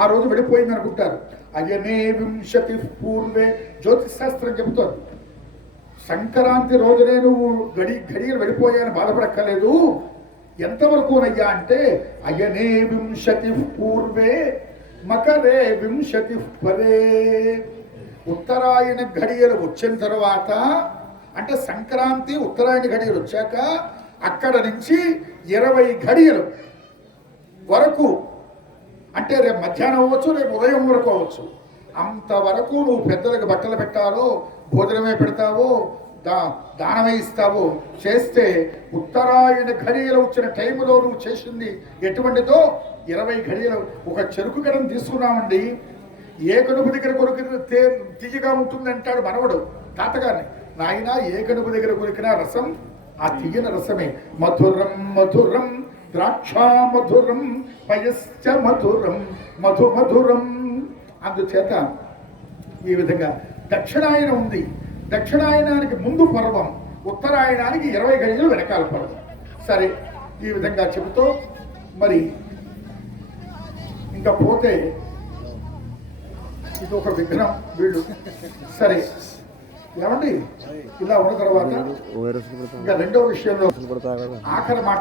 ఆ రోజు వెళ్ళిపోయింది అనుకుంటారు. అయనే వింశతి పూర్వే జ్యోతిష్ శాస్త్రం చెబుతోంది. సంక్రాంతి రోజునే నువ్వు గడి గడియలు వెళ్ళిపోయాయని బాధపడక్కర్లేదు. ఎంతవరకునయ్యా అంటే అయనే వింశతి పూర్వే మకరే వింశతి పరే. ఉత్తరాయణ ఘడియలు వచ్చిన తర్వాత అంటే సంక్రాంతి ఉత్తరాయణ ఘడియలు వచ్చాక అక్కడ నుంచి ఇరవై ఘడియలు వరకు అంటే రేపు మధ్యాహ్నం అవ్వచ్చు రేపు ఉదయం వరకు అవ్వచ్చు. అంతవరకు నువ్వు పెద్దలకు బట్టలు పెట్టాలో భోజనమే పెడతావో దా దానమే ఇస్తావో చేస్తే ఉత్తరాయణ ఘడియలు వచ్చిన టైంలో నువ్వు చేసింది ఎటువంటిదో ఇరవై ఘడియలు. ఒక చెరుకు గడం తీసుకున్నామండి. ఏ కడుపు దగ్గర కొరికి తే తీయగా ఉంటుంది అంటాడు మనవడు తాతగారిని. నాయన ఏ కడుపు దగ్గర కొరికిన రసం ఆ తీయన రసమే. మధురం మధురం ద్రాక్ష మధురం పయశ్చ మధురం మధు మధురం అందుచేత ఈ విధంగా దక్షిణాయనం ఉంది. దక్షిణాయనానికి ముందు పర్వం ఉత్తరాయణానికి ఇరవై గడియలు వెనకాల పర్వం. సరే ఈ విధంగా చెబుతూ మరి ఇంకా పోతే ఇది ఒక విఘ్నం వీళ్ళు. సరే ఏమండి? ఇలా ఉన్న తర్వాత ఇంకా రెండో విషయంలో ఆఖరి మాట